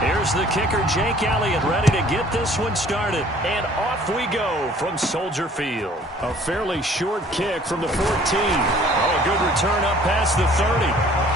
Here's the kicker, Jake Elliott, ready to get this one started. And off we go from Soldier Field. A fairly short kick from the 14. Oh, a good return up past the 30.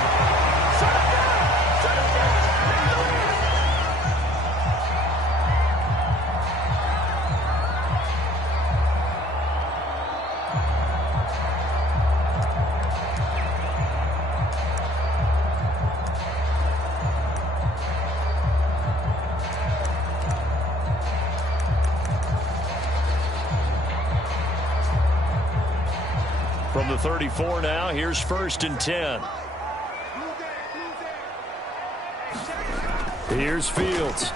From the 34 now, here's 1st and 10. Here's Fields.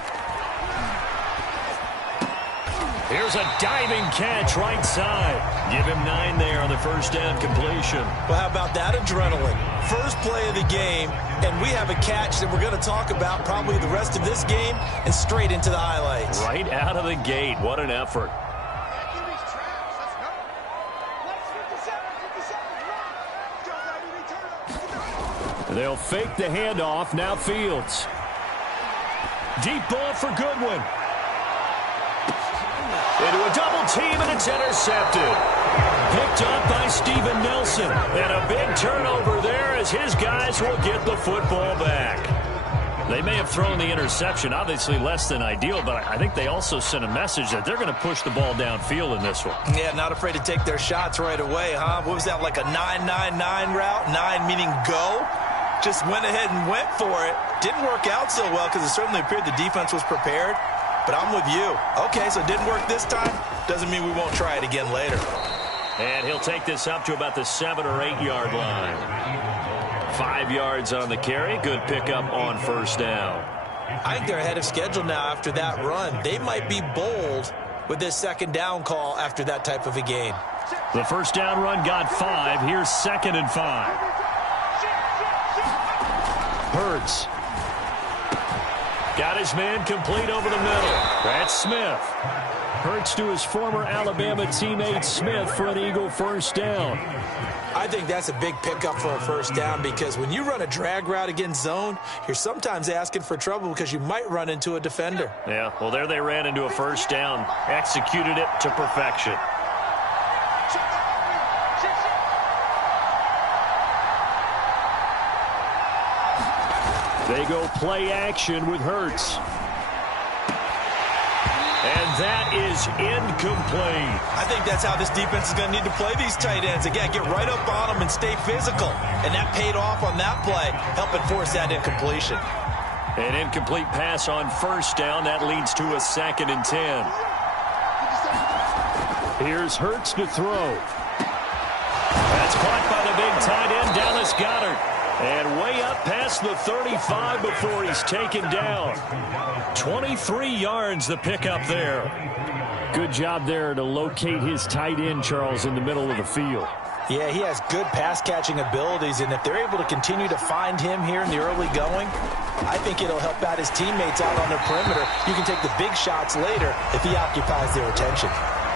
Here's a diving catch right side. Give him 9 there on the first down completion. Well, how about that adrenaline? First play of the game, and we have a catch that we're going to talk about probably the rest of this game and straight into the highlights. Right out of the gate. What an effort. They'll fake the handoff. Now Fields. Deep ball for Goodwin. Into a double team, and it's intercepted. Picked up by Steven Nelson. And a big turnover there as his guys will get the football back. They may have thrown the interception, obviously less than ideal, but I think they also sent a message that they're going to push the ball downfield in this one. Yeah, not afraid to take their shots right away, huh? What was that, like a 9-9-9 route? 9 meaning go? Just went ahead and went for it. Didn't work out so well because it certainly appeared the defense was prepared. But I'm with you. Okay, so it didn't work this time. Doesn't mean we won't try it again later. And he'll take this up to about the 7 or 8 yard line. 5 yards on the carry. Good pickup on first down. I think they're ahead of schedule now after that run. They might be bold with this second down call after that type of a game. The first down run got 5. Here's 2nd and 5. Hurts. Got his man complete over the middle. That's Smith. Hurts to his former Alabama teammate Smith for an Eagle first down. I think that's a big pickup for a first down because when you run a drag route against zone, you're sometimes asking for trouble because you might run into a defender. Yeah, well, there they ran into a first down. Executed it to perfection. They go play action with Hurts. And that is incomplete. I think that's how this defense is going to need to play these tight ends. Again, get right up on them and stay physical. And that paid off on that play, helping force that incompletion. An incomplete pass on first down. That leads to a 2nd and 10. Here's Hurts to throw. That's caught by the big tight end, Dallas Goedert. And way up past the 35 before he's taken down. 23 yards the pickup there. Good job there to locate his tight end, Charles, in the middle of the field. Yeah, he has good pass-catching abilities, and if they're able to continue to find him here in the early going, I think it'll help out his teammates out on the perimeter. You can take the big shots later if he occupies their attention.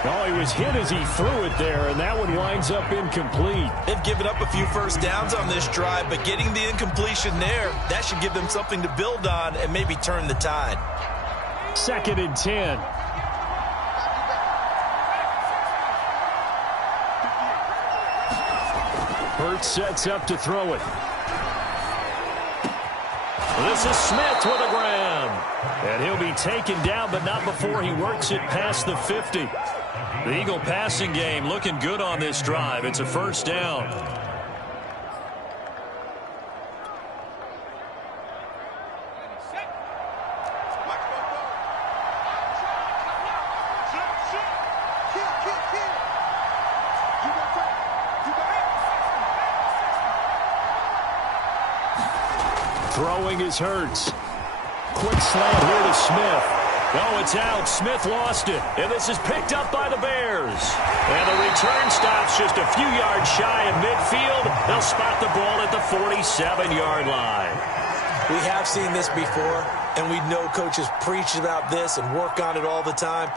Oh, he was hit as he threw it there, and that one winds up incomplete. They've given up a few first downs on this drive, but getting the incompletion there, that should give them something to build on and maybe turn the tide. 2nd and 10. Hurts sets up to throw it. This is Smith with a grab. And he'll be taken down, but not before he works it past the 50. The Eagle passing game looking good on this drive. It's a first down. Throwing is Hurts. Quick slant here to Smith. Oh, it's out. Smith lost it. And this is picked up by the Bears. And the return stops just a few yards shy of midfield. They'll spot the ball at the 47-yard line. We have seen this before, and we know coaches preach about this and work on it all the time.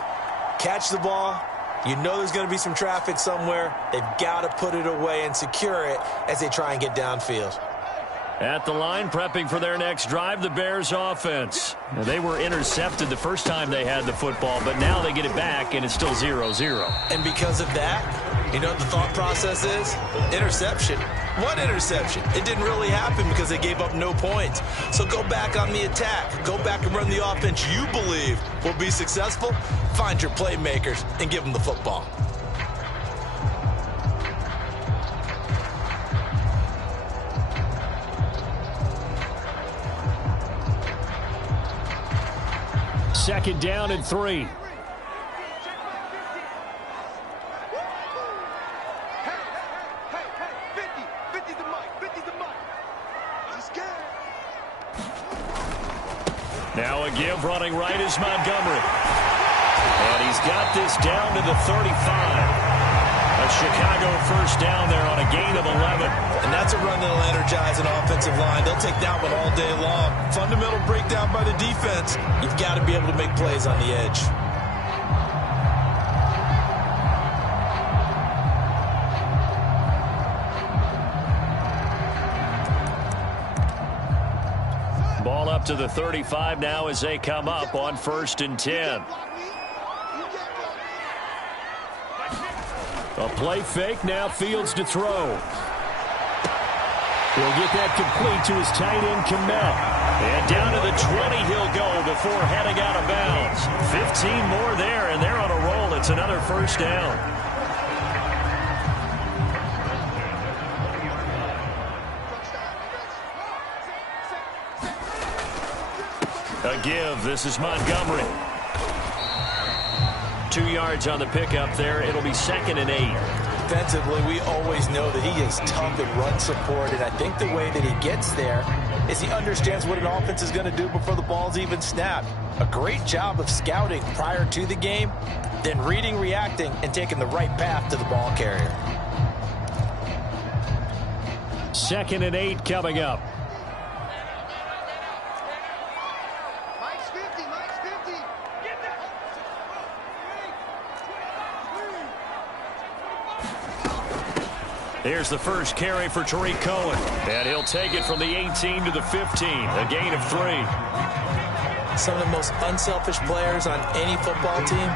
Catch the ball. You know there's going to be some traffic somewhere. They've got to put it away and secure it as they try and get downfield. At the line, prepping for their next drive, the Bears offense. Now, they were intercepted the first time they had the football, but now they get it back, and it's still 0-0. And because of that, you know what the thought process is? Interception. What interception? It didn't really happen because they gave up no points. So go back on the attack. Go back and run the offense you believe will be successful. Find your playmakers and give them the football. Second down and 3. Now a give running right is Montgomery. And he's got this down to the 35. A Chicago first down there on a gain of 11. And that's a run that'll energize an offensive line. They'll take that one all day long. Fundamental breakdown by the defense. You've got to be able to make plays on the edge. Ball up to the 35 now as they come up on 1st and 10. A play fake, now Fields to throw. He'll get that complete to his tight end, Kmet. And down to the 20 he'll go before heading out of bounds. 15 more there, and they're on a roll. It's another first down. A give. This is Montgomery. 2 yards on the pickup there. It'll be 2nd and 8. Defensively, we always know that he is tough in run support, and I think the way that he gets there is he understands what an offense is going to do before the ball's even snapped. A great job of scouting prior to the game, then reading, reacting, and taking the right path to the ball carrier. 2nd and 8 coming up. Here's the first carry for Tariq Cohen. And he'll take it from the 18 to the 15. A gain of 3. Some of the most unselfish players on any football team,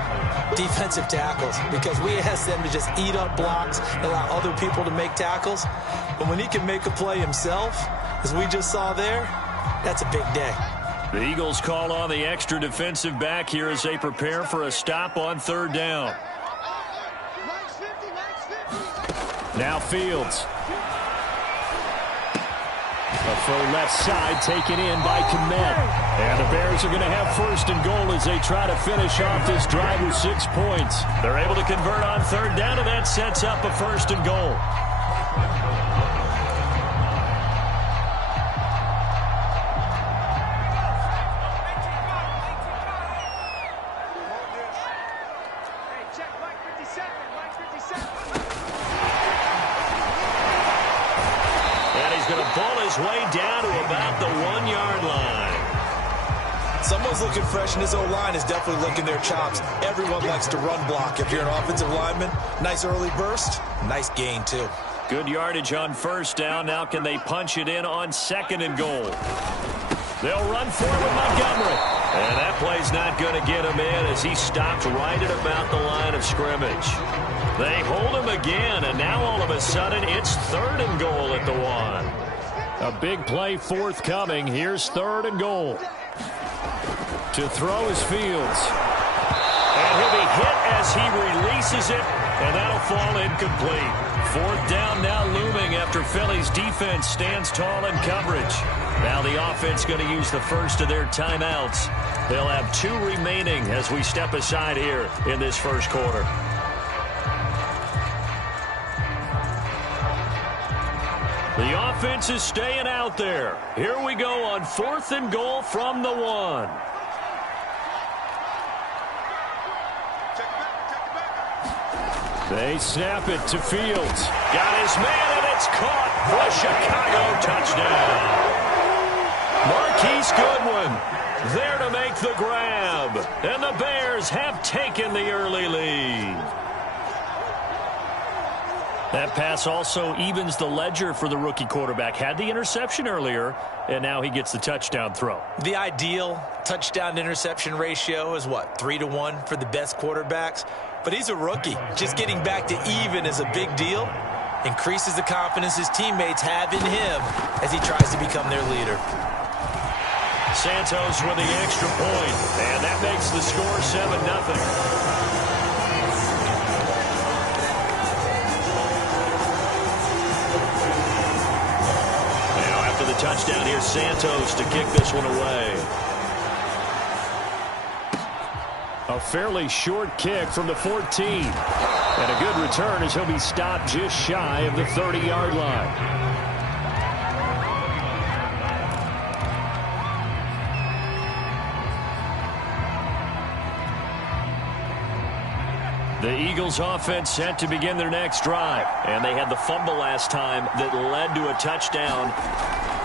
defensive tackles. Because we ask them to just eat up blocks and allow other people to make tackles. But when he can make a play himself, as we just saw there, that's a big day. The Eagles call on the extra defensive back here as they prepare for a stop on 3rd down. Now Fields. A throw left side taken in by Kmet. And the Bears are going to have 1st and goal as they try to finish off this drive with 6 points. They're able to convert on 3rd down, and that sets up a 1st and goal. Way down to about the 1-yard line. Someone's looking fresh, and his O-line is definitely licking their chops. Everyone likes to run block. If you're an offensive lineman, nice early burst, nice gain too. Good yardage on 1st down. Now can they punch it in on 2nd and goal? They'll run for it with Montgomery. And that play's not going to get him in as he stopped right at about the line of scrimmage. They hold him again, and now all of a sudden it's 3rd and goal at the 1. A big play forthcoming. Here's 3rd and goal. To throw is Fields. And he'll be hit as he releases it, and that'll fall incomplete. 4th down now looming after Philly's defense stands tall in coverage. Now the offense going to use the first of their timeouts. They'll have 2 remaining as we step aside here in this first quarter. The offense is staying out there. Here we go on 4th and goal from the 1. They snap it to Fields. Got his man, and it's caught for a Chicago touchdown. Marquise Goodwin there to make the grab. And the Bears have taken the early lead. That pass also evens the ledger for the rookie quarterback. Had the interception earlier, and now he gets the touchdown throw. The ideal touchdown-interception ratio is, what, 3-to-1 for the best quarterbacks? But he's a rookie. Just getting back to even is a big deal. Increases the confidence his teammates have in him as he tries to become their leader. Santos with the extra point, and that makes the score 7-0. Touchdown here, Santos to kick this one away. A fairly short kick from the 14. And a good return as he'll be stopped just shy of the 30-yard line. The Eagles offense set to begin their next drive. And they had the fumble last time that led to a touchdown.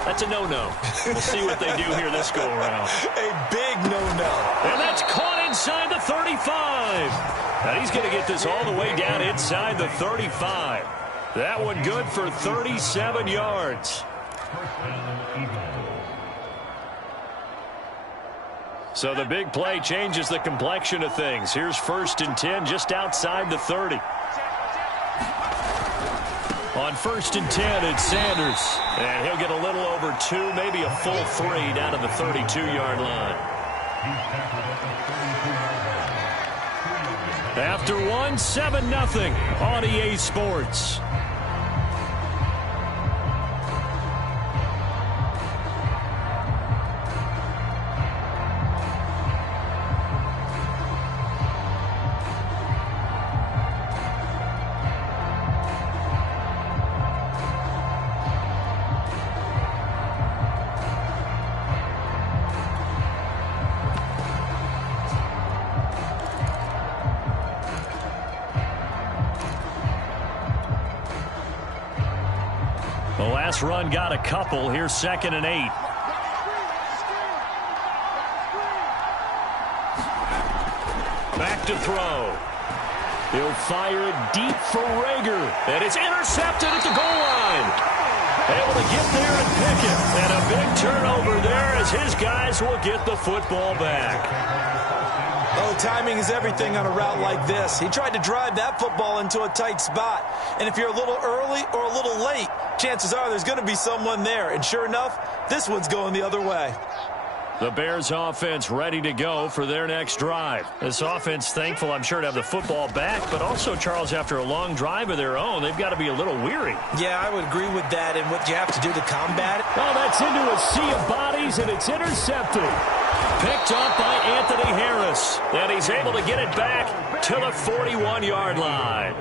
That's a no-no. We'll see what they do here this go-around. A big no-no. And that's caught inside the 35. And he's going to get this all the way down inside the 35. That one good for 37 yards. So the big play changes the complexion of things. Here's 1st and 10 just outside the 30. On 1st and 10, it's Sanders. And he'll get a little over 2, maybe a full 3 down to the 32-yard line. After 1, 7-0 on EA Sports. The last run got a couple. Here's 2nd and 8. Back to throw. He'll fire it deep for Rager. And it's intercepted at the goal line. Able to get there and pick it. And a big turnover there as his guys will get the football back. Oh, timing is everything on a route like this. He tried to drive that football into a tight spot. And if you're a little early or a little late, chances are there's going to be someone there. And sure enough, this one's going the other way. The Bears offense ready to go for their next drive. This offense thankful, I'm sure, to have the football back, but also, Charles, after a long drive of their own, they've got to be a little weary. Yeah, I would agree with that, and what you have to do to combat it. Oh, that's into a sea of bodies, and it's intercepted. Picked up by Anthony Harris, and he's able to get it back to the 41-yard line.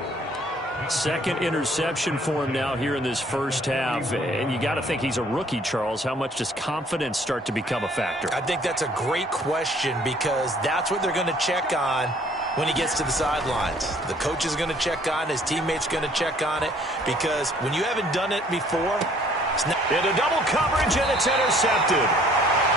2nd interception for him now here in this first half. And you got to think he's a rookie, Charles. How much does confidence start to become a factor? I think that's a great question because that's what they're going to check on when he gets to the sidelines. The coach is going to check on it. His teammates are going to check on it because when you haven't done it before, it's not. Into double coverage, and it's intercepted.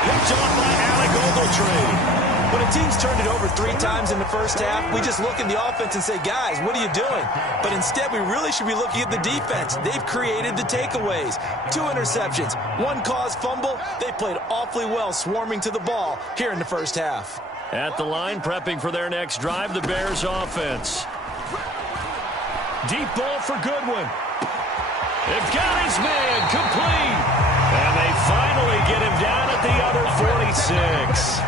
Picked off by Alec Ogletree. When a team's turned it over 3 times in the first half, we just look at the offense and say, guys, what are you doing? But instead, we really should be looking at the defense. They've created the takeaways. 2 interceptions, 1 caused fumble. They played awfully well swarming to the ball here in the first half. At the line, prepping for their next drive, the Bears offense. Deep ball for Goodwin. They've got his man complete. And they finally get him down at the other 46.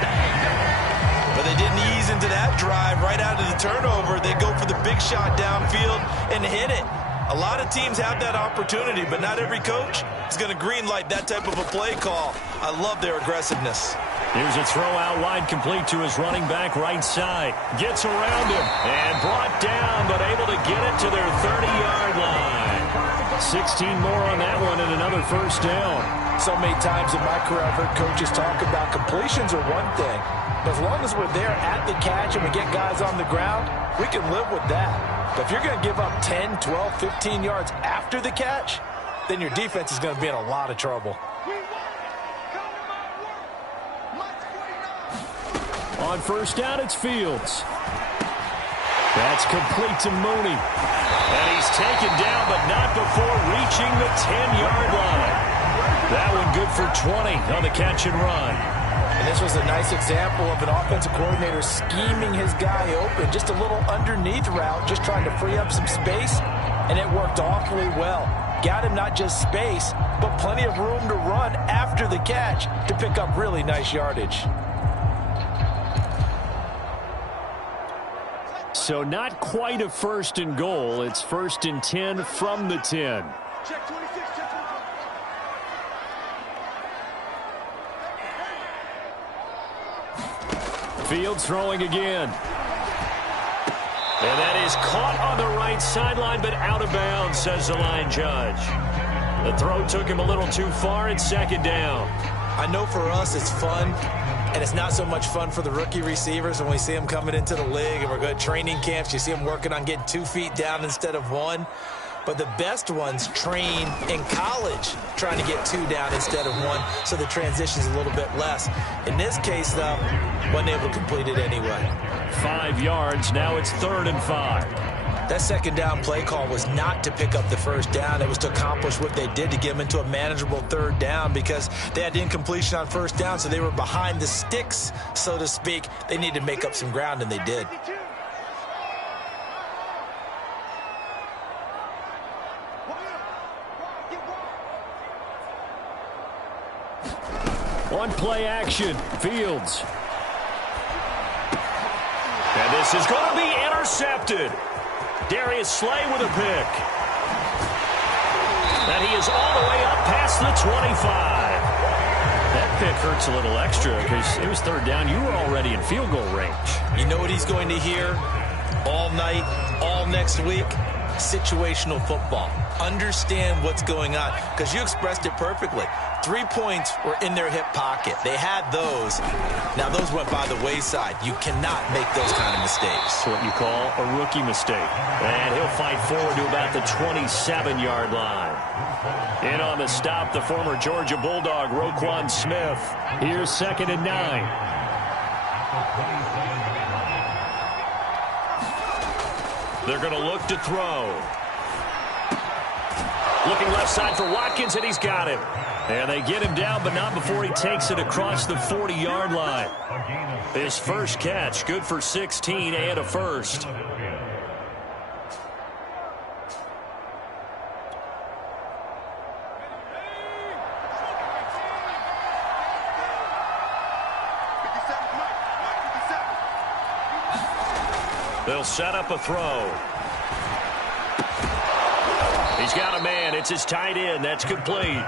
But they didn't ease into that drive right out of the turnover. They go for the big shot downfield and hit it. A lot of teams have that opportunity, but not every coach is going to greenlight that type of a play call. I love their aggressiveness. Here's a throw out wide complete to his running back right side. Gets around him and brought down, but able to get it to their 30-yard line. 16 more on that one and another first down. So many times in my career, I've heard coaches talk about completions are one thing. But as long as we're there at the catch and we get guys on the ground, we can live with that. But if you're going to give up 10, 12, 15 yards after the catch, then your defense is going to be in a lot of trouble. On first down, it's Fields. That's complete to Mooney. And he's taken down, but not before reaching the 10-yard line. That one good for 20 on the catch and run. And this was a nice example of an offensive coordinator scheming his guy open. Just a little underneath route, just trying to free up some space, and it worked awfully well. Got him not just space, but plenty of room to run after the catch to pick up really nice yardage. So not quite a first and goal. It's 1st and 10 from the 10. Check 26, check 25. Fields throwing again. And that is caught on the right sideline, but out of bounds, says the line judge. The throw took him a little too far. It's 2nd down. I know for us it's fun, and it's not so much fun for the rookie receivers when we see them coming into the league and we're going to training camps. You see them working on getting 2 feet down instead of 1. But the best ones train in college trying to get 2 down instead of 1, so the transition's a little bit less. In this case, though, wasn't able to complete it anyway. 5 yards. Now it's 3rd and 5. That 2nd down play call was not to pick up the 1st down. It was to accomplish what they did to get them into a manageable 3rd down because they had incompletion on 1st down, so they were behind the sticks, so to speak. They needed to make up some ground, and they did. One play action. Fields. And this is going to be intercepted. Darius Slay with a pick. And he is all the way up past the 25. That pick hurts a little extra because it was 3rd down. You were already in field goal range. You know what he's going to hear all night, all next week? Situational football. Understand what's going on, because you expressed it perfectly. 3 points were in their hip pocket. They had those. Now, those went by the wayside. You cannot make those kind of mistakes. That's what you call a rookie mistake. And he'll fight forward to about the 27-yard line. In on the stop, the former Georgia Bulldog, Roquan Smith. Here's 2nd and 9. They're going to look to throw. Looking left side for Watkins, and he's got him. And they get him down, but not before he takes it across the 40-yard line. His first catch, good for 16 and a first. They'll set up a throw. He's got a man. It's his tight end. That's complete.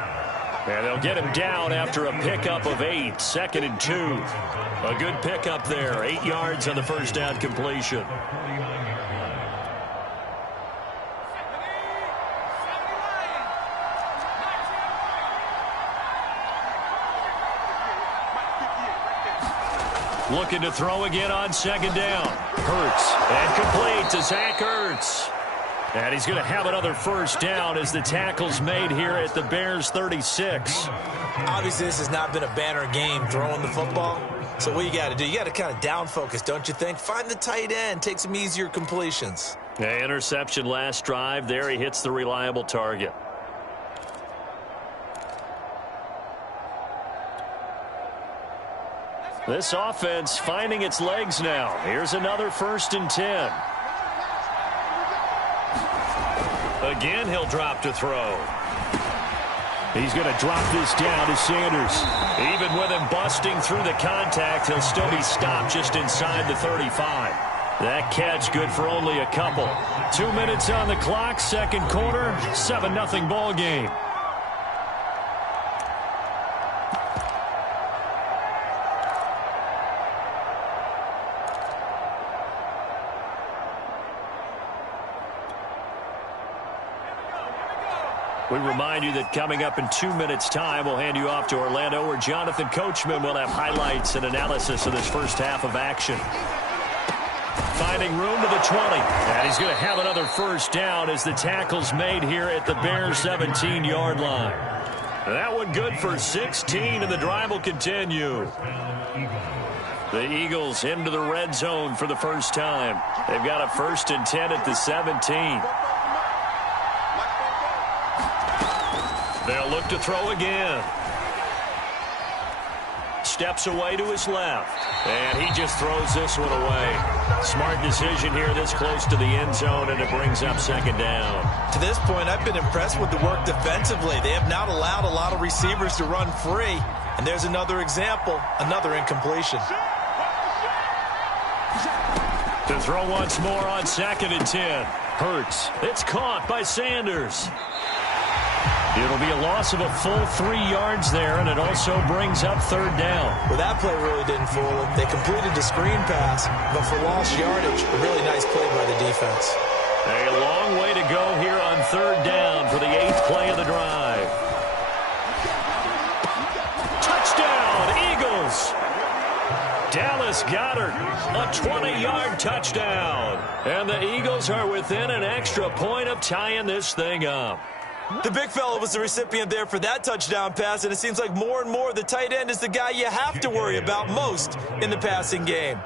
And they'll get him down after a pickup of 8. 2nd and 2. A good pickup there. 8 yards on the first down completion. Looking to throw again on 2nd down. Hurts. And complete to Zach Ertz. And he's going to have another first down as the tackle's made here at the Bears 36. Obviously, this has not been a banner game throwing the football. So what you got to do, you got to kind of down focus, don't you think? Find the tight end, take some easier completions. Yeah, interception last drive. There he hits the reliable target. This offense finding its legs now. Here's another 1st and 10. Again, he'll drop to throw. He's going to drop this down to Sanders. Even with him busting through the contact, he'll still be stopped just inside the 35. That catch good for only a couple. 2 minutes on the clock, 2nd quarter, 7-0 ball game. We remind you that coming up in 2 minutes' time, we'll hand you off to Orlando, where Jonathan Coachman will have highlights and analysis of this first half of action. Finding room to the 20. And he's going to have another first down as the tackle's made here at the Bears 17-yard line. That one good for 16, and the drive will continue. The Eagles into the red zone for the first time. They've got a 1st and 10 at the 17. They'll look to throw again. Steps away to his left. And he just throws this one away. Smart decision here this close to the end zone, and it brings up 2nd down. To this point, I've been impressed with the work defensively. They have not allowed a lot of receivers to run free. And there's another example, another incompletion. To throw once more on 2nd and 10. Hurts. It's caught by Sanders. It'll be a loss of a full 3 yards there, and it also brings up 3rd down. Well, that play really didn't fool them. They completed the screen pass, but for lost yardage, a really nice play by the defense. A long way to go here on 3rd down for the 8th play of the drive. Touchdown, Eagles! Dallas Goedert, a 20-yard touchdown. And the Eagles are within an extra point of tying this thing up. The big fella was the recipient there for that touchdown pass, and it seems like more and more the tight end is the guy you have to worry about most in the passing game.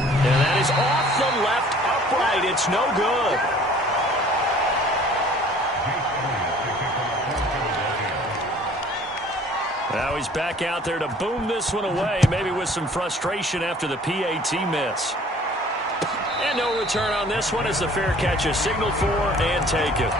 And that is off the left upright. It's no good. Now he's back out there to boom this one away, maybe with some frustration after the PAT miss. And no return on this one as the fair catch is signaled for and taken.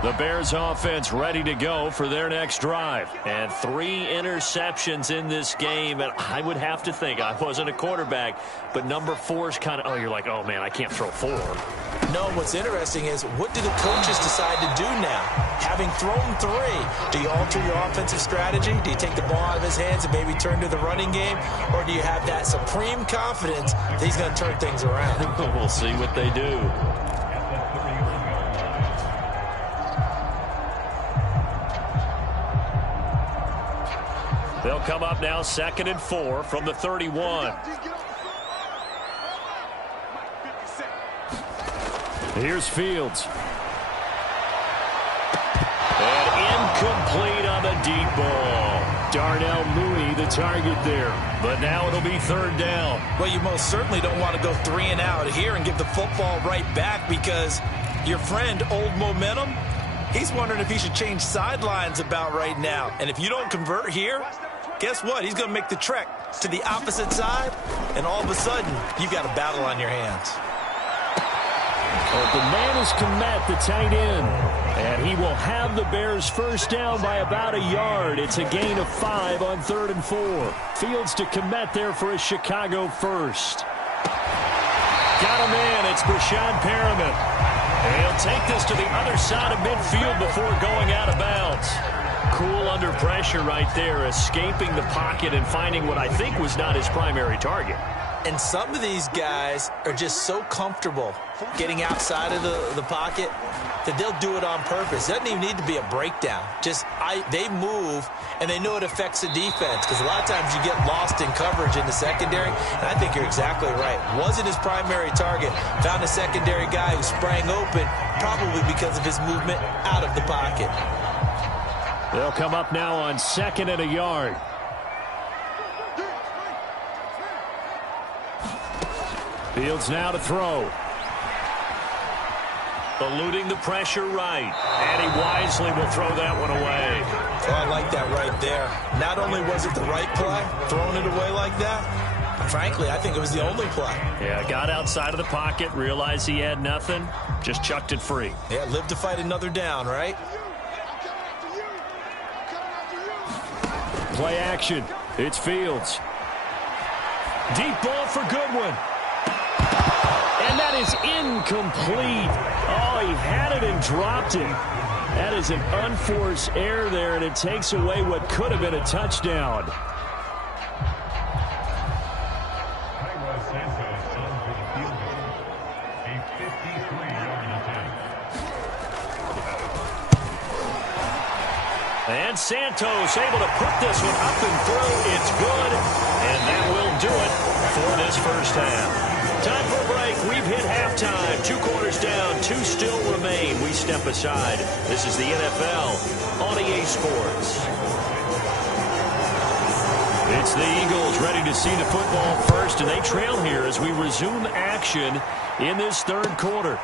The Bears offense ready to go for their next drive. And 3 interceptions in this game. And I would have to think, I wasn't a quarterback, but number 4 is kind of, you're like, oh, man, I can't throw 4. No, what's interesting is what do the coaches decide to do now? Having thrown 3, do you alter your offensive strategy? Do you take the ball out of his hands and maybe turn to the running game? Or do you have that supreme confidence that he's going to turn things around? We'll see what they do. They'll come up now 2nd and 4 from the 31. Here's Fields. And incomplete on the deep ball. Darnell Mooney the target there. But now it'll be 3rd down. Well, you most certainly don't want to go 3 and out here and give the football right back, because your friend, Old Momentum, he's wondering if he should change sidelines about right now. And if you don't convert here, guess what? He's going to make the trek to the opposite side, and all of a sudden, you've got a battle on your hands. The man is Kmet, the tight end. And he will have the Bears 1st down by about a yard. It's a gain of 5 on 3rd and 4. Fields to Kmet there for a Chicago 1st. Got him in. It's Breshad Perriman. And he'll take this to the other side of midfield before going out of bounds. Cool under pressure right there, escaping the pocket and finding what I think was not his primary target. And some of these guys are just so comfortable getting outside of the pocket that they'll do it on purpose. It doesn't even need to be a breakdown. They move, and they know it affects the defense, because a lot of times you get lost in coverage in the secondary, and I think you're exactly right. Wasn't his primary target. Found a secondary guy who sprang open, probably because of his movement out of the pocket. They'll come up now on 2nd and a yard. Fields now to throw. Eluding the pressure right. And he wisely will throw that one away. Oh, I like that right there. Not only was it the right play, throwing it away like that, frankly, I think it was the only play. Yeah, got outside of the pocket, realized he had nothing, just chucked it free. Yeah, live to fight another down, right? Play action. It's Fields. Deep ball for Goodwin. And that is incomplete. Oh, he had it and dropped it. That is an unforced error there, and it takes away what could have been a touchdown. And Santos able to put this one up and through. It's good. And that will do it for this first half. Time for a break. We've hit halftime. 2 quarters down. 2 still remain. We step aside. This is the NFL on EA Sports. It's the Eagles ready to see the football first, and they trail here as we resume action in this third quarter.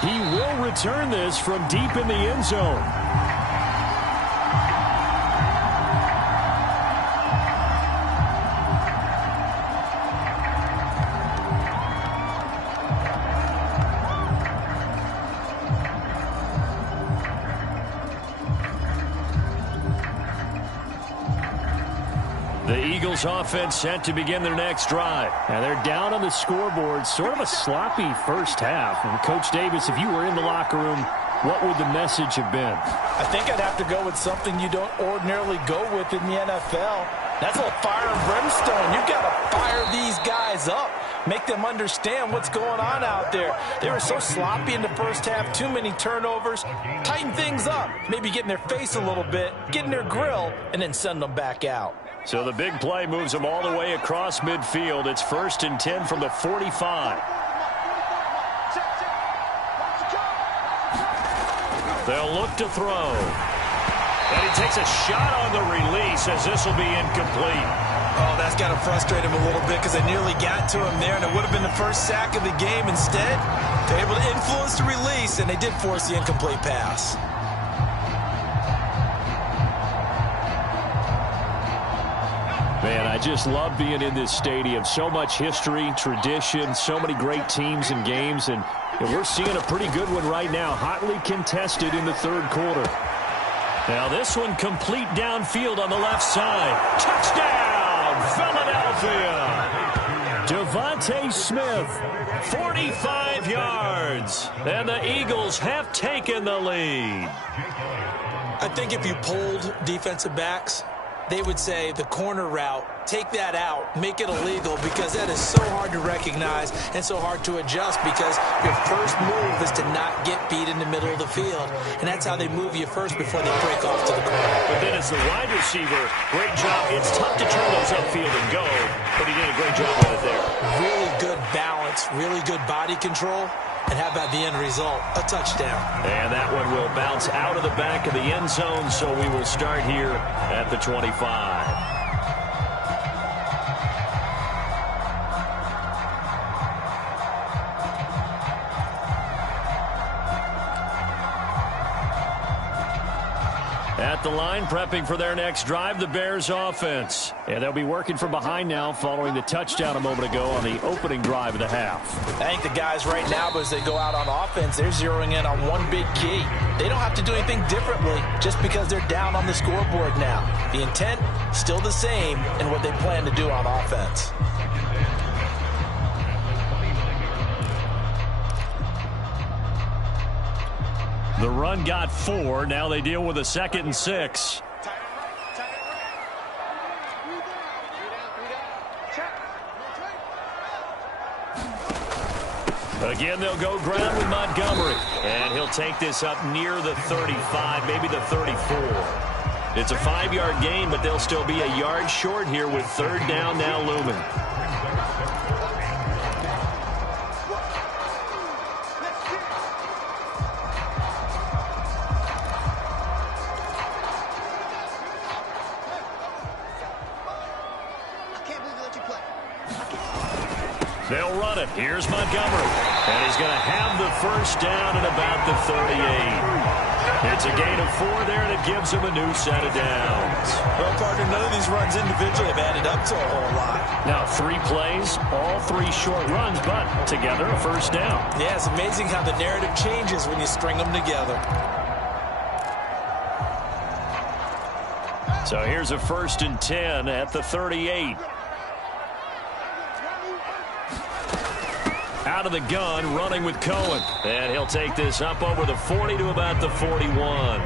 He will return this from deep in the end zone. Offense set to begin their next drive. Now they're down on the scoreboard. Sort of a sloppy first half. And Coach Davis, if you were in the locker room, what would the message have been? I think I'd have to go with something you don't ordinarily go with in the NFL. That's a little fire and brimstone. You've got to fire these guys up. Make them understand what's going on out there. They were so sloppy in the first half. Too many turnovers. Tighten things up. Maybe get in their face a little bit. Get in their grill. And then send them back out. So the big play moves them all the way across midfield. It's 1st and 10 from the 45. They'll look to throw. And he takes a shot on the release as this will be incomplete. Oh, that's got to frustrate him a little bit because they nearly got to him there, and it would have been the first sack of the game. Instead, they're able to influence the release, and they did force the incomplete pass. Man, I just love being in this stadium. So much history, tradition, so many great teams and games, and we're seeing a pretty good one right now, hotly contested in the third quarter. Now this one complete downfield on the left side. Touchdown, Philadelphia! Devontae Smith, 45 yards, and the Eagles have taken the lead. I think if you polled defensive backs, they would say the corner route, take that out, make it illegal, because that is so hard to recognize and so hard to adjust because your first move is to not get beat in the middle of the field. And that's how they move you first before they break off to the corner. But then as the wide receiver, great job. It's tough to turn those upfield and go, but he did a great job with it there. Really good balance, really good body control. And how about the end result? A touchdown. And that one will bounce out of the back of the end zone, so we will start here at the 25. At the line, prepping for their next drive, the Bears offense. And they'll be working from behind now following the touchdown a moment ago on the opening drive of the half. I think the guys right now, as they go out on offense, they're zeroing in on one big key. They don't have to do anything differently just because they're down on the scoreboard now. The intent, still the same in what they plan to do on offense. The run got 4. Now they deal with a 2nd and 6. Again, they'll go ground with Montgomery. And he'll take this up near the 35, maybe the 34. It's a 5-yard gain, but they'll still be a yard short here with 3rd down now looming. They'll run it. Here's Montgomery. And he's going to have the first down at about the 38. It's a gain of 4 there, and it gives him a new set of downs. Well, partner, none of these runs individually have added up to a whole lot. Now 3 plays, all 3 short runs, but together a first down. Yeah, it's amazing how the narrative changes when you string them together. So here's a 1st and 10 at the 38. Out of the gun, running with Cohen. And he'll take this up over the 40 to about the 41.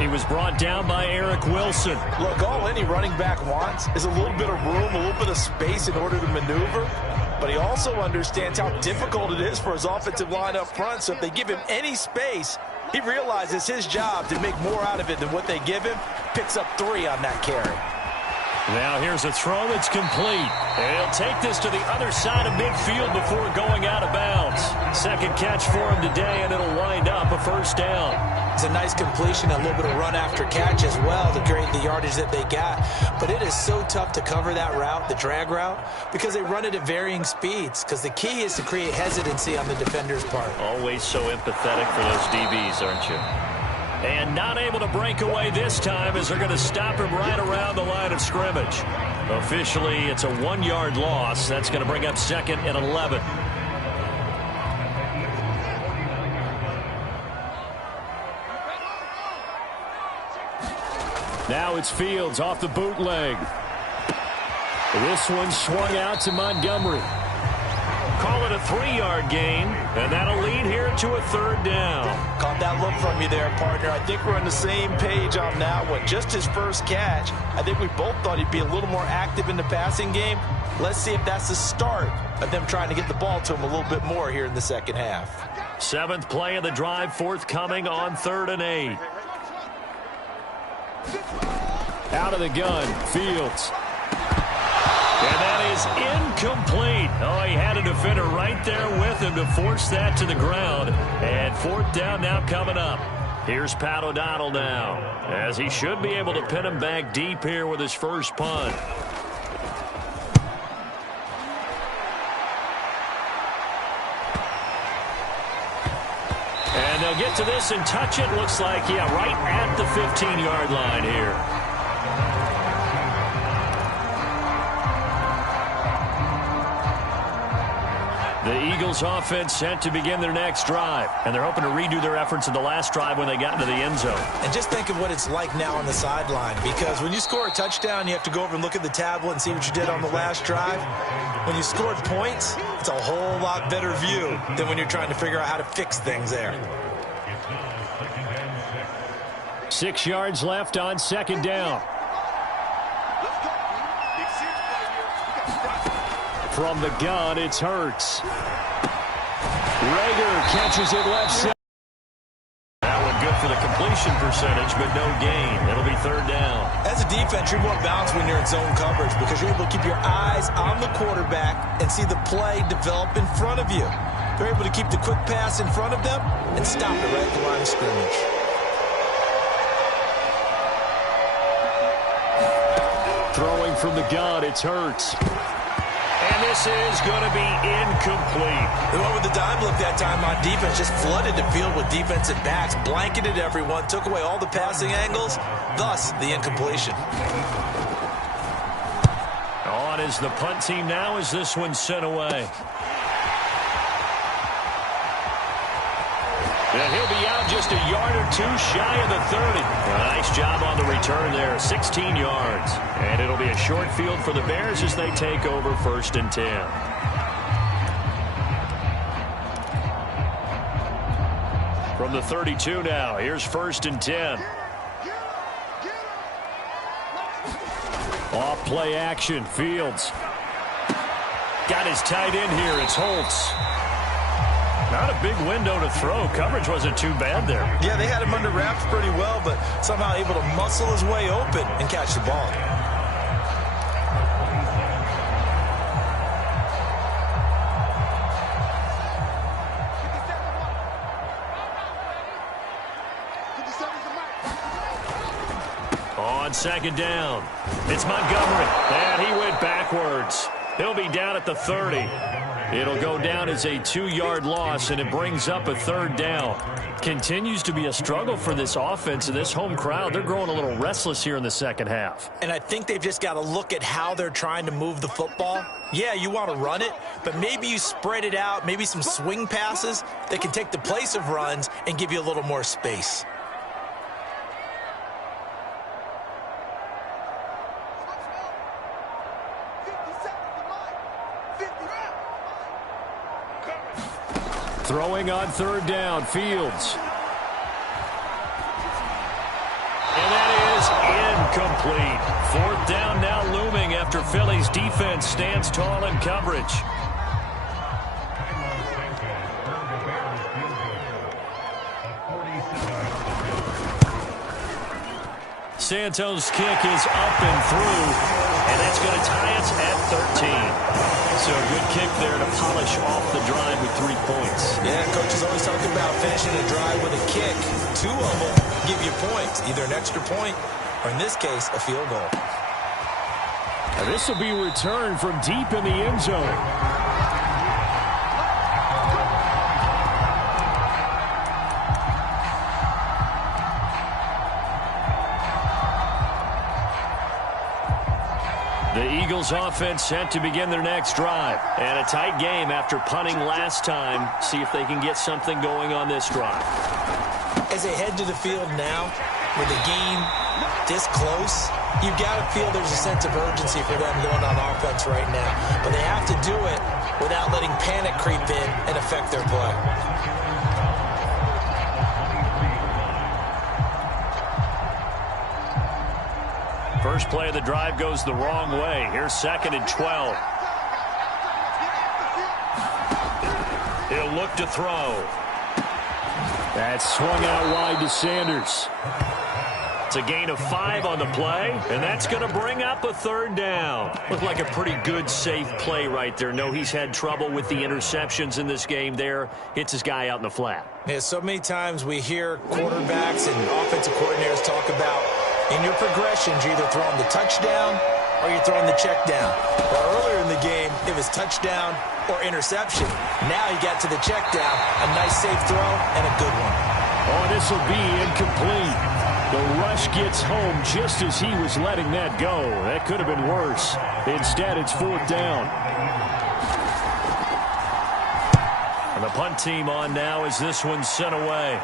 He was brought down by Eric Wilson. Look, all any running back wants is a little bit of room, a little bit of space in order to maneuver. But he also understands how difficult it is for his offensive line up front. So if they give him any space, He realizes his job to make more out of it than what they give him. Picks up 3 on that carry. Now here's a throw that's complete. And he'll take this to the other side of midfield before going out of bounds. Second catch for him today, and it'll wind up a first down. It's a nice completion, a little bit of run after catch as well to create the yardage that they got. But it is so tough to cover that route, the drag route, because they run it at varying speeds. Because the key is to create hesitancy on the defender's part. Always so empathetic for those DBs, aren't you? And not able to break away this time as they're going to stop him right around the line of scrimmage. Officially, it's a 1-yard loss. That's going to bring up 2nd and 11. Now it's Fields off the bootleg. This one swung out to Montgomery. Call it a 3-yard gain, and that'll lead here to a 3rd down. Caught that look from you there, partner. I think we're on the same page on that one. Just his first catch. I think we both thought he'd be a little more active in the passing game. Let's see if that's the start of them trying to get the ball to him a little bit more here in the second half. 7th play of the drive forthcoming on 3rd and 8. Out of the gun, Fields. And that is incomplete. Oh, he had a defender right there with him to force that to the ground. And 4th down now coming up. Here's Pat O'Donnell now, as he should be able to pin him back deep here with his first punt. And they'll get to this and touch it. Looks like, yeah, right at the 15-yard line here. The Eagles offense set to begin their next drive, and they're hoping to redo their efforts in the last drive when they got into the end zone. And just think of what it's like now on the sideline, because when you score a touchdown, you have to go over and look at the tablet and see what you did on the last drive. When you scored points, it's a whole lot better view than when you're trying to figure out how to fix things there. 6 yards left on 2nd down. From the gun, it's Hurts. Rager catches it left side. That one good for the completion percentage, but no gain. It'll be 3rd down. As a defense, you're more balanced when you're in zone coverage because you're able to keep your eyes on the quarterback and see the play develop in front of you. They're able to keep the quick pass in front of them and stop it right at the line of scrimmage. Throwing from the gun, it's Hurts. And this is going to be incomplete. They went with the dime look that time on defense, just flooded the field with defensive backs, blanketed everyone, took away all the passing angles, thus the incompletion. On is the punt team now as this one's sent away. And he'll be out just a yard or 2 shy of the 30. Nice job on the return there, 16 yards. And it'll be a short field for the Bears as they take over 1st and 10. From the 32 now, here's 1st and 10. Off play action, Fields. Got his tight end here, it's Holtz. Not a big window to throw. Coverage wasn't too bad there. Yeah, they had him under wraps pretty well, but somehow able to muscle his way open and catch the ball. On 2nd down, it's Montgomery, and he went backwards. He'll be down at the 30. It'll go down as a 2-yard loss, and it brings up a 3rd down. Continues to be a struggle for this offense and this home crowd. They're growing a little restless here in the second half. And I think they've just got to look at how they're trying to move the football. Yeah, you want to run it, but maybe you spread it out, maybe some swing passes that can take the place of runs and give you a little more space. Throwing on 3rd down, Fields. And that is incomplete. 4th down now looming after Philly's defense stands tall in coverage. Santos' kick is up and through, and that's going to tie us at 13. So a good kick there to polish off the drive with 3 points. Yeah, coaches always talk about finishing a drive with a kick. 2 of them give you points, either an extra point or, in this case, a field goal. And this will be returned from deep in the end zone. The Eagles offense set to begin their next drive. And a tight game after punting last time. See if they can get something going on this drive. As they head to the field now, with the game this close, you've got to feel there's a sense of urgency for them going on offense right now. But they have to do it without letting panic creep in and affect their play. First play of the drive goes the wrong way. Here's 2nd and 12. He'll look to throw. That's swung out wide to Sanders. It's a gain of 5 on the play, and that's going to bring up a 3rd down. Looked like a pretty good, safe play right there. No, he's had trouble with the interceptions in this game there. Hits his guy out in the flat. Yeah, so many times we hear quarterbacks and offensive coordinators talk about in your progressions, you're either throwing the touchdown or you're throwing the check down. Well, earlier in the game, it was touchdown or interception. Now he got to the check down, a nice safe throw, and a good one. Oh, this will be incomplete. The rush gets home just as he was letting that go. That could have been worse. Instead, it's 4th down. And the punt team on now as this one's sent away.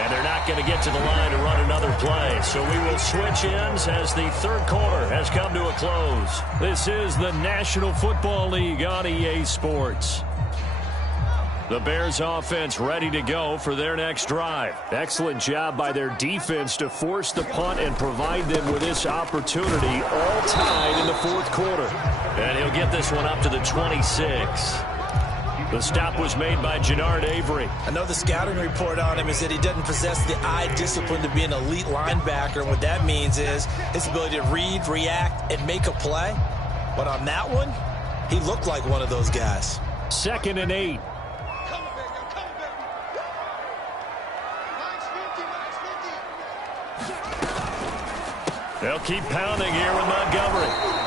And they're not going to get to the line to run another play. So we will switch ends as the 3rd quarter has come to a close. This is the National Football League on EA Sports. The Bears offense ready to go for their next drive. Excellent job by their defense to force the punt and provide them with this opportunity, all tied in the 4th quarter. And he'll get this one up to the 26. The stop was made by Jannard Avery. I know the scouting report on him is that he doesn't possess the eye discipline to be an elite linebacker. And what that means is his ability to read, react, and make a play. But on that one, he looked like one of those guys. 2nd and 8. They'll keep pounding here with Montgomery.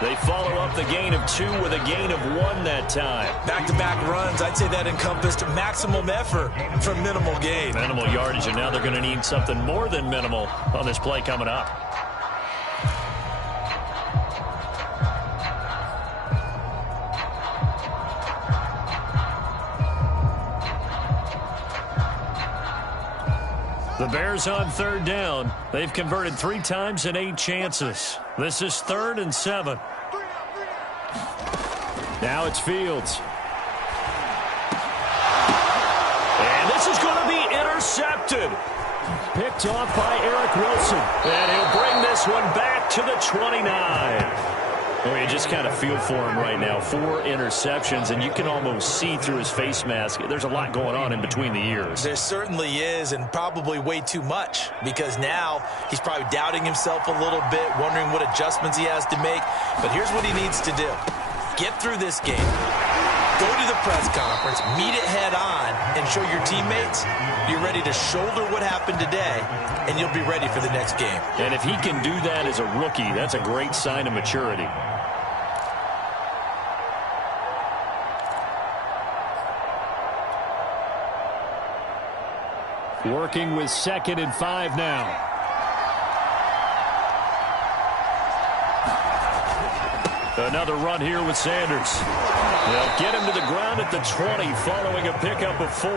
They follow up the gain of 2 with a gain of 1 that time. Back-to-back runs, I'd say that encompassed maximum effort for minimal gain. Minimal yardage, and now they're going to need something more than minimal on this play coming up. The Bears on 3rd down. They've converted 3 times in 8 chances. This is 3rd and 7. Now it's Fields. And this is going to be intercepted. Picked off by Eric Wilson. And he'll bring this one back to the 29. Well, you just kind of feel for him right now. 4 interceptions, and you can almost see through his face mask. There's a lot going on in between the ears. There certainly is, and probably way too much, because now he's probably doubting himself a little bit, wondering what adjustments he has to make. But here's what he needs to do. Get through this game. Go to the press conference, meet it head on, and show your teammates you're ready to shoulder what happened today, and you'll be ready for the next game. And if he can do that as a rookie, that's a great sign of maturity. Working with 2nd and 5 now. Another run here with Sanders. They'll get him to the ground at the 20 following a pickup of 4.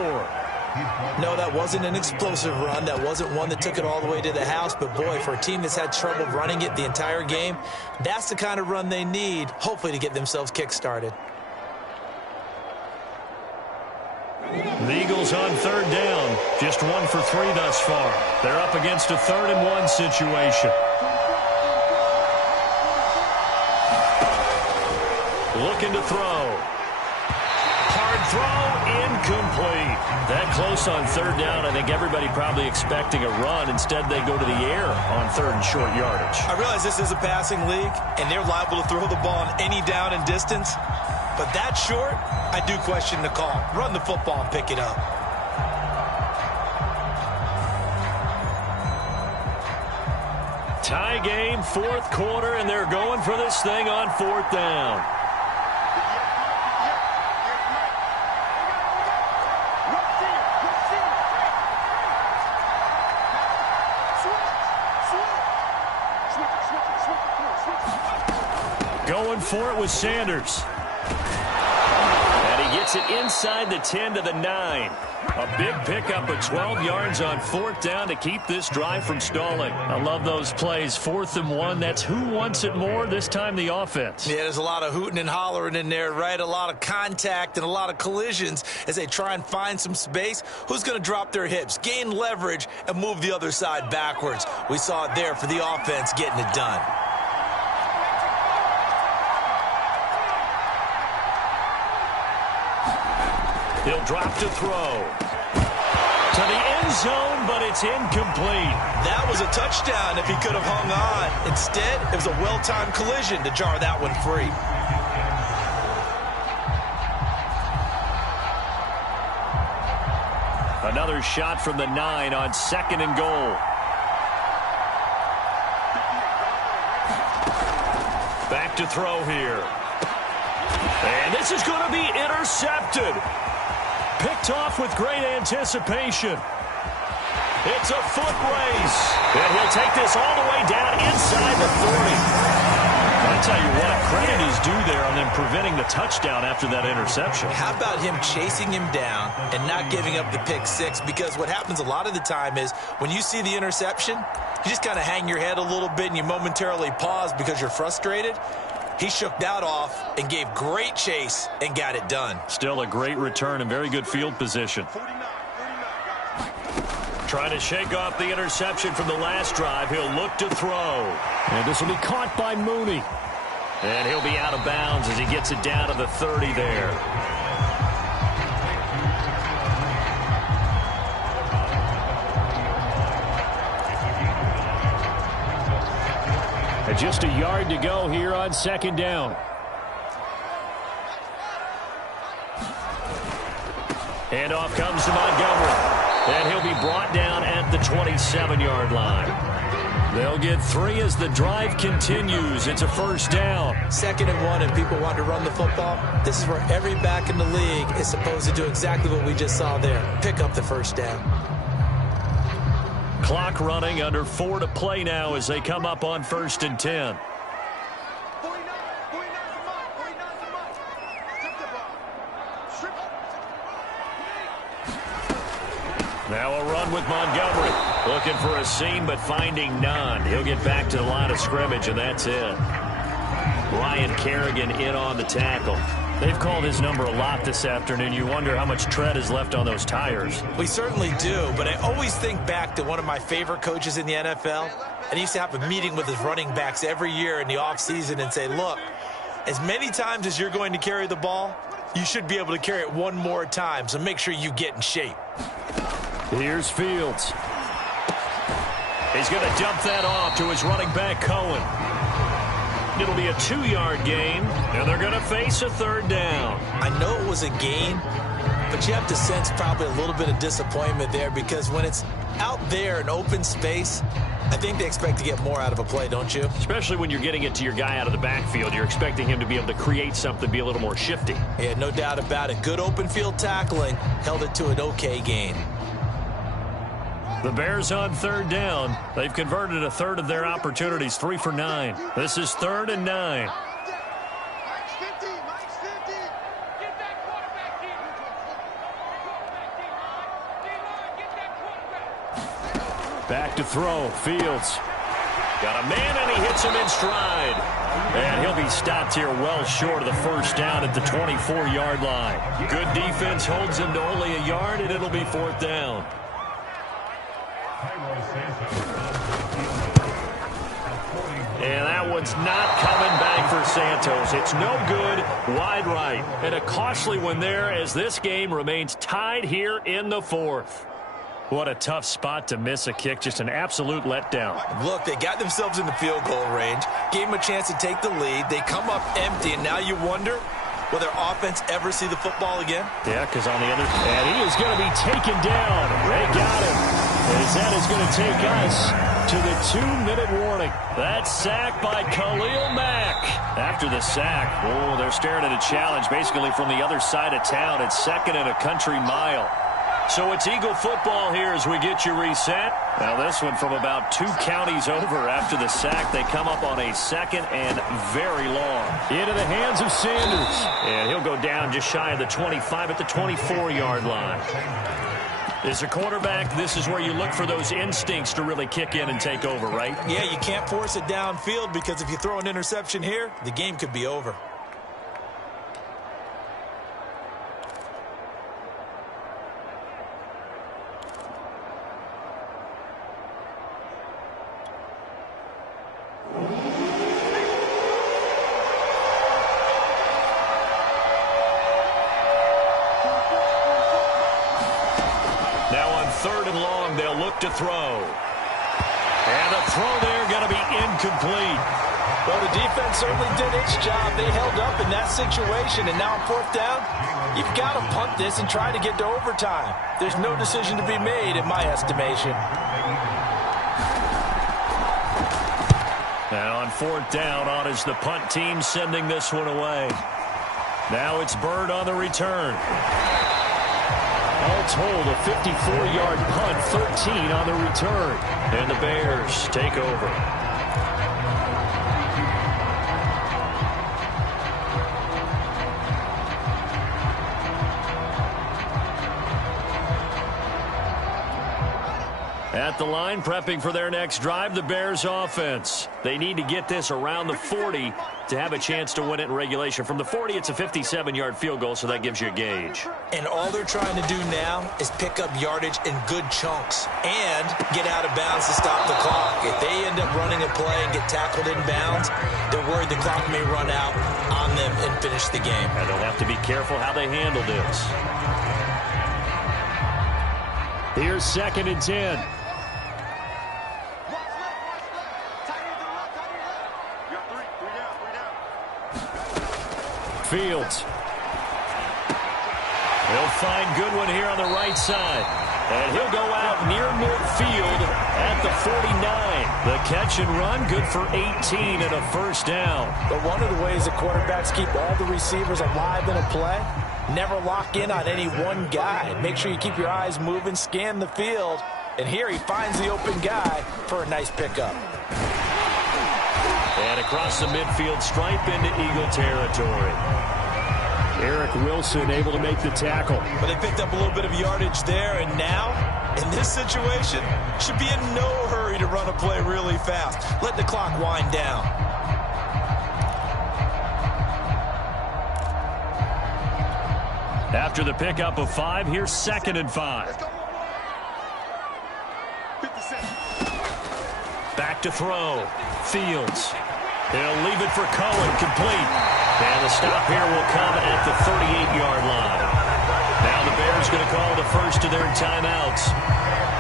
No, that wasn't an explosive run. That wasn't one that took it all the way to the house. But, boy, for a team that's had trouble running it the entire game, that's the kind of run they need, hopefully, to get themselves kick-started. The Eagles on 3rd down. Just 1 for 3 thus far. They're up against a 3rd and 1 situation. Looking to throw. Hard throw, incomplete. That close on third down, I think everybody probably expecting a run. Instead, they go to the air on third and short yardage. I realize this is a passing league, and they're liable to throw the ball on any down and distance. But that short, I do question the call. Run the football and pick it up. Tie game, fourth quarter, and they're going for this thing on fourth down. Going for it with Sanders. And he gets it inside the 10 to the 9. A big pickup of 12 yards on fourth down to keep this drive from stalling. I love those plays. 4th and 1. That's who wants it more, this time the offense. Yeah, there's a lot of hooting and hollering in there, right? A lot of contact and a lot of collisions as they try and find some space. Who's going to drop their hips, gain leverage, and move the other side backwards? We saw it there for the offense getting it done. He'll drop to throw. To the end zone, but it's incomplete. That was a touchdown if he could have hung on. Instead, it was a well-timed collision to jar that one free. Another shot from the 9 on 2nd and goal. Back to throw here. And this is going to be intercepted. Picked off with great anticipation. It's a foot race. And he'll take this all the way down inside the 40. I tell you what, credit is due there on them preventing the touchdown after that interception. How about him chasing him down and not giving up the pick six? Because what happens a lot of the time is when you see the interception, you just kind of hang your head a little bit and you momentarily pause because you're frustrated. He shook that off and gave great chase and got it done. Still a great return and very good field position. Trying to shake off the interception from the last drive. He'll look to throw. And this will be caught by Mooney. And he'll be out of bounds as he gets it down to the 30 there. And just a yard to go here on 2nd down. Handoff comes to Montgomery. And he'll be brought down at the 27-yard line. They'll get 3 as the drive continues. It's a first down. 2nd and 1, and people want to run the football. This is where every back in the league is supposed to do exactly what we just saw there. Pick up the first down. Clock running, under 4 to play now as they come up on 1st and 10. Now a run with Montgomery. Looking for a seam, but finding none. He'll get back to the line of scrimmage, and that's it. Ryan Kerrigan in on the tackle. They've called his number a lot this afternoon. You wonder how much tread is left on those tires. We certainly do, but I always think back to one of my favorite coaches in the NFL. And he used to have a meeting with his running backs every year in the offseason and say, look, as many times as you're going to carry the ball, you should be able to carry it one more time, so make sure you get in shape. Here's Fields. He's going to dump that off to his running back, Cohen. It'll be a 2-yard gain, and they're going to face a 3rd down. I know it was a gain, but you have to sense probably a little bit of disappointment there because when it's out there in open space, I think they expect to get more out of a play, don't you? Especially when you're getting it to your guy out of the backfield. You're expecting him to be able to create something, be a little more shifty. Yeah, no doubt about it. Good open field tackling, held it to an okay gain. The Bears on 3rd down. They've converted a third of their opportunities, 3 for 9. This is 3rd and 9. Back to throw. Fields. Got a man, and he hits him in stride. And he'll be stopped here well short of the first down at the 24-yard line. Good defense holds him to only a yard, and it'll be 4th down. And that one's not coming back for Santos. It's no good, wide right. And a costly one there as this game remains tied here in the fourth. What a tough spot to miss a kick. Just an absolute letdown. Look, they got themselves in the field goal range, gave them a chance to take the lead. They come up empty, and now you wonder, will their offense ever see the football again? Yeah, because on the other... And he is going to be taken down. They got him. As that is going to take us to the 2-minute warning. That sack by Khalil Mack. After the sack, oh, they're staring at a challenge basically from the other side of town. It's second and a country mile. So it's Eagle football here as we get you reset. Now this one from about 2 counties over after the sack. They come up on a second and very long. Into the hands of Sanders. And he'll go down just shy of the 25 at the 24-yard line. As a quarterback, this is where you look for those instincts to really kick in and take over, right? Yeah, you can't force it downfield because if you throw an interception here, the game could be over. To throw. And the throw there going to be incomplete. Well, the defense certainly did its job. They held up in that situation, and now on fourth down, you've got to punt this and try to get to overtime. There's no decision to be made in my estimation. Now on fourth down, on is the punt team sending this one away. Now it's Bird on the return. All told, a 54-yard punt, 13 on the return. And the Bears take over. At the line, prepping for their next drive, the Bears offense. They need to get this around the 40 to have a chance to win it in regulation. From the 40, it's a 57-yard field goal, so that gives you a gauge. And all they're trying to do now is pick up yardage in good chunks and get out of bounds to stop the clock. If they end up running a play and get tackled in bounds, they're worried the clock may run out on them and finish the game. And they'll have to be careful how they handle this. Here's 2nd and 10. Fields. He'll find Goodwin here on the right side. And he'll go out near midfield at the 49. The catch and run, good for 18 and a first down. But one of the ways the quarterbacks keep all the receivers alive in a play, never lock in on any one guy. Make sure you keep your eyes moving, scan the field. And here he finds the open guy for a nice pickup. And across the midfield stripe into Eagle territory. Eric Wilson able to make the tackle. But they picked up a little bit of yardage there, and now, in this situation, should be in no hurry to run a play really fast. Let the clock wind down. After the pickup of 5, here's 2nd and 5. Back to throw. Fields. He'll leave it for Cohen, complete. And the stop here will come at the 38-yard line. Now the Bears going to call the first of their timeouts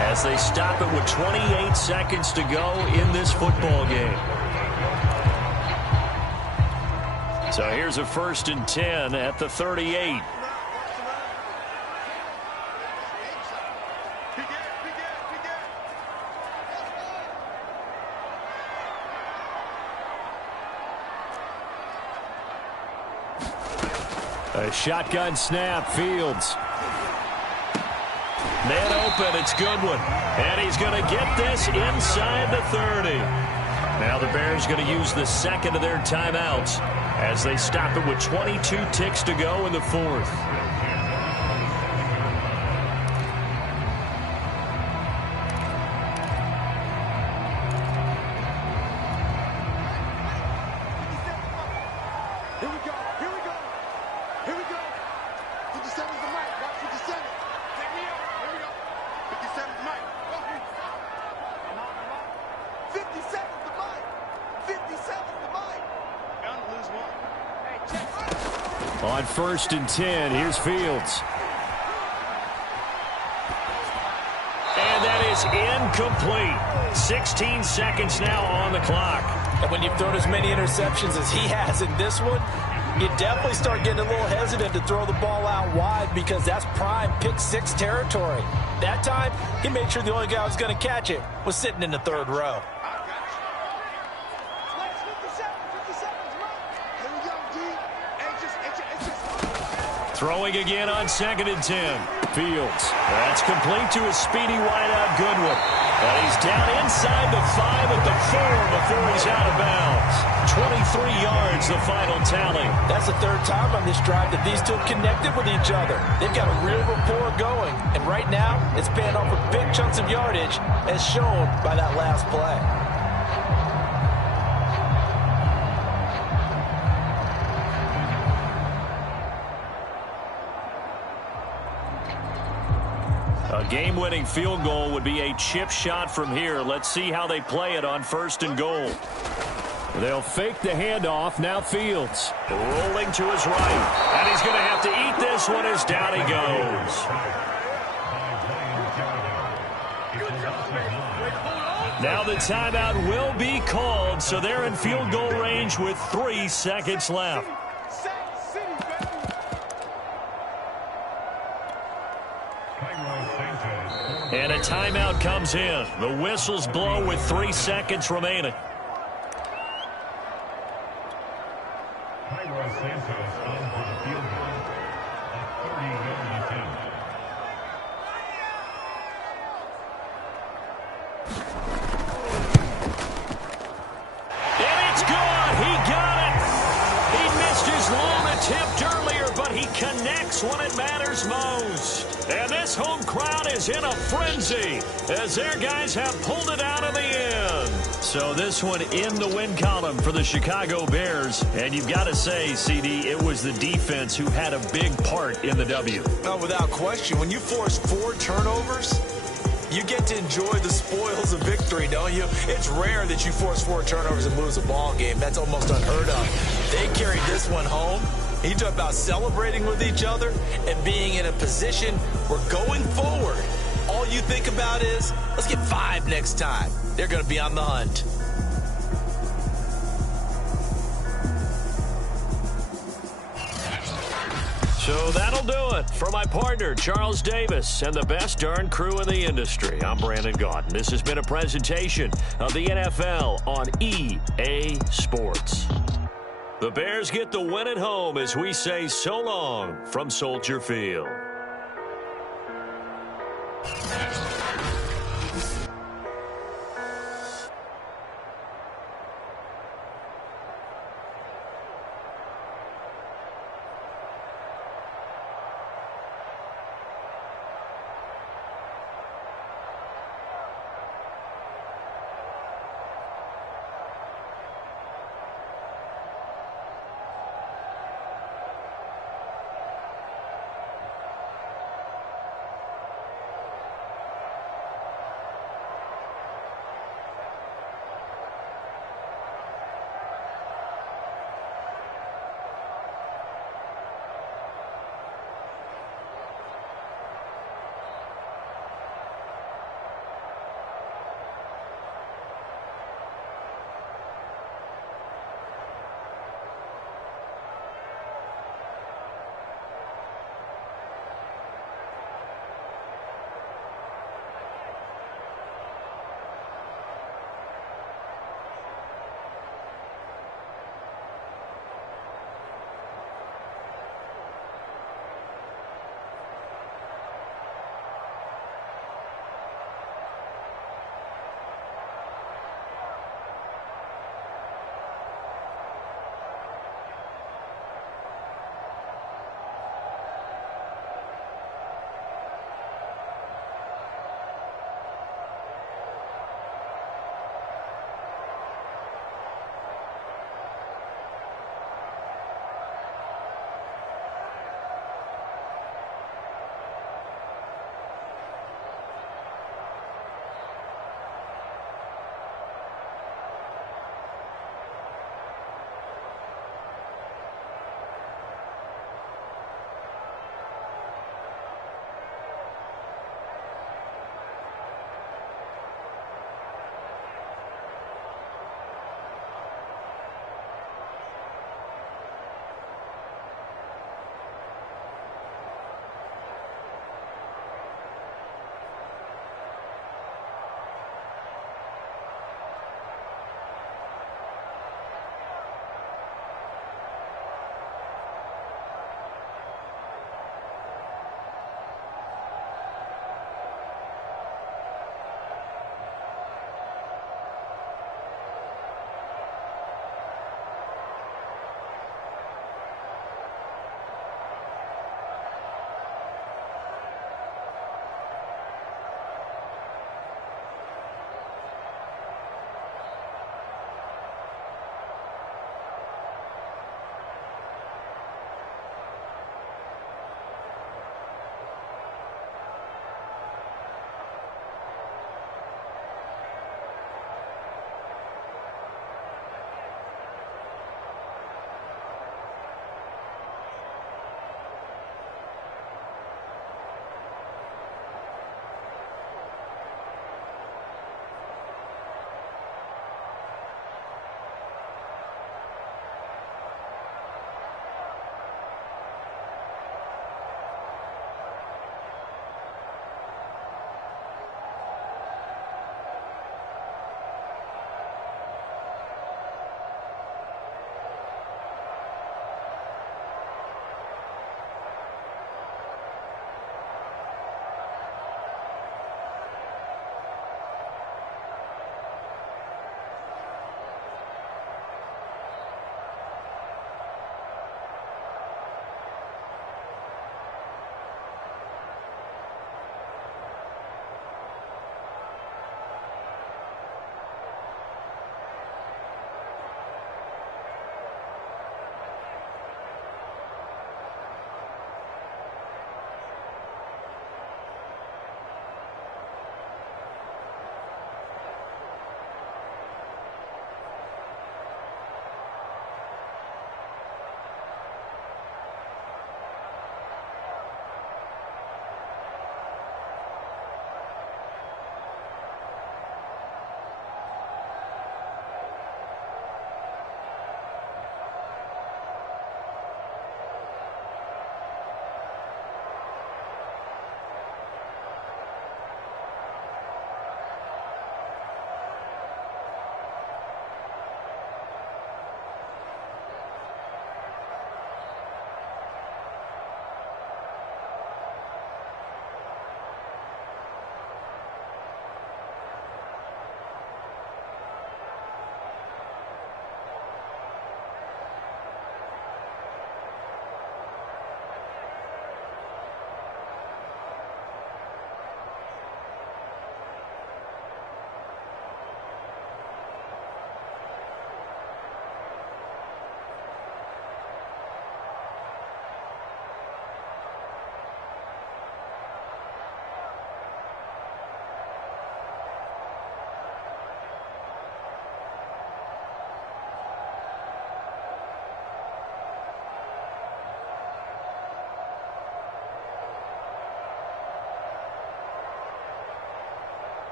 as they stop it with 28 seconds to go in this football game. So here's a 1st and 10 at the 38. A shotgun snap, Fields. Man open, it's Goodwin. And he's going to get this inside the 30. Now the Bears going to use the 2nd of their timeouts as they stop it with 22 ticks to go in the 4th. On 1st and 10, here's Fields. And that is incomplete. 16 seconds now on the clock. And when you've thrown as many interceptions as he has in this one, you definitely start getting a little hesitant to throw the ball out wide because that's prime pick six territory. That time, he made sure the only guy who was going to catch it was sitting in the third row. Throwing again on 2nd and 10. Fields. That's complete to a speedy wideout Goodwin. But he's down inside the 5 at the 4 before he's out of bounds. 23 yards, the final tally. That's the third time on this drive that these two have connected with each other. They've got a real rapport going. And right now, it's paying off with big chunks of yardage, as shown by that last play. A game-winning field goal would be a chip shot from here. Let's see how they play it on 1st and goal. They'll fake the handoff. Now Fields rolling to his right. And he's going to have to eat this one as down he goes. Now the timeout will be called, so they're in field goal range with 3 seconds left. And a timeout comes in. The whistles blow with 3 seconds remaining. And it's good. He got it. He missed his long attempt earlier, but he connects when it matters most. And this home crowd is in a frenzy as their guys have pulled it out in the end. So this one in the win column for the Chicago Bears. And you've got to say, CD, it was the defense who had a big part in the W. No, without question. When you force 4 turnovers, you get to enjoy the spoils of victory, don't you? It's rare that you force 4 turnovers and lose a ball game. That's almost unheard of. They carried this one home. You talk about celebrating with each other and being in a position where going forward, all you think about is, let's get 5 next time. They're going to be on the hunt. So that'll do it for my partner, Charles Davis, and the best darn crew in the industry. I'm Brandon Gaudin. This has been a presentation of the NFL on EA Sports. The Bears get the win at home as we say so long from Soldier Field.